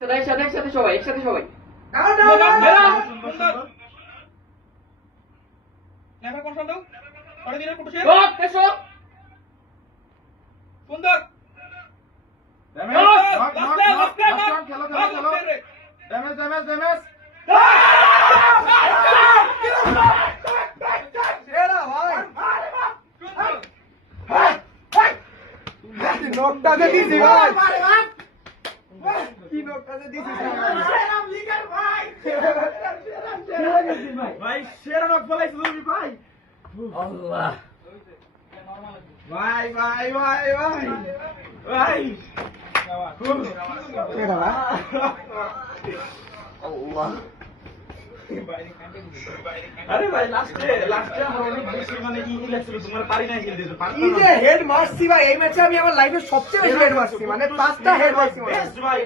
একসাথে সবাই সুন্দর নকটাতে দিছি ভাই কি নকটাতে দিছি ভাই সেরা নক বলাইছ তুমি ভাই আল্লাহ ভাই ভাই ভাই ভাই ভাই সেরা আল্লাহ আরে ভাই লাস্টে আমার অনেক বেশি মানে ই লাগছিল তোমার পারি না খেলতে তো পারি এই যে হেড মারছি ভাই এই ম্যাচে আমি আমার লাইফে সবচেয়ে বেশি হেড মারছি মানে 5টা হেড মারছি ভাই